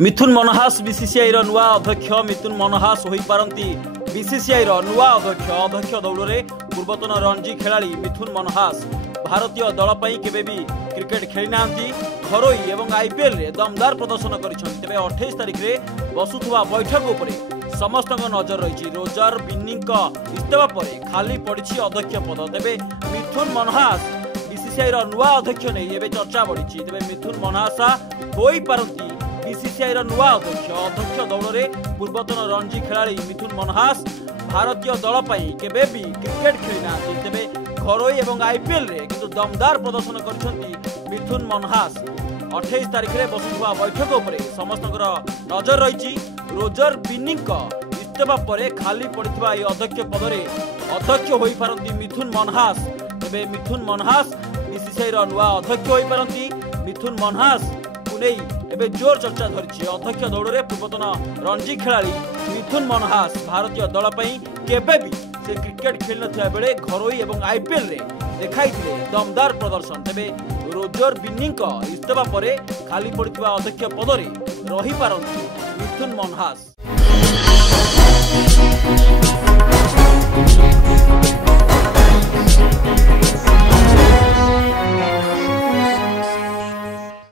मिथुन Manhas BCCI नुआ अध्यक्ष मिथुन मनहास होई पारंती बीसीसीआई नुआ अध्यक्ष दौड़ में पूर्वतन रणजी खेलाड़ी मिथुन मनहास भारतीय दल पर केबे भी क्रिकेट खेली ना घरोई एवं आईपीएल रे दमदार प्रदर्शन करे 28 तारिख में बसुवा बैठक उपरे समस्त नजर रही रोजर बिन्नी इस्तीफा पर खाली पड़ी अध्यक्ष पद तेरे मिथुन मनहास बीसीसीआई नुआ अध्यक्ष नहीं चर्चा बढ़ी तेरे मिथुन मनहास होई पारंती बीसीसीआई नुआ अध्यक्ष दौड़ में पूर्वतन रणजी खेलाड़ी मिथुन मनहास भारतीय दल पर केबे भी क्रिकेट खेली ना तेरे घरोई एवं आईपीएल रे किंतु दमदार प्रदर्शन कर मिथुन मनहास 28 तारिख में बसुवा बैठक उपरे समस्त नजर रही रोजर बिन्नी इस्तीफा पर खाली पड़ता अध्यक्ष पदरे अध्यक्ष हो पारती मिथुन मनहास तेरे मिथुन मनहास बीसीसीआई नुआ अध्यक्ष हो पारती मिथुन मनहास को नहीं एबे जोर चर्चा धरी अध्यक्ष दौड़ में पूर्वतन रणजी खेलाड़ी मिथुन मनहास भारतीय दल पर केबे भी से क्रिकेट खेल नथिया बेले घरोई एवं आईपीएल रे देखाई दमदार प्रदर्शन तेरे रोजर बिन्नी इस्तीफा पर खाली पड़ता अध्यक्ष पदरे रही पारती मिथुन मनहास।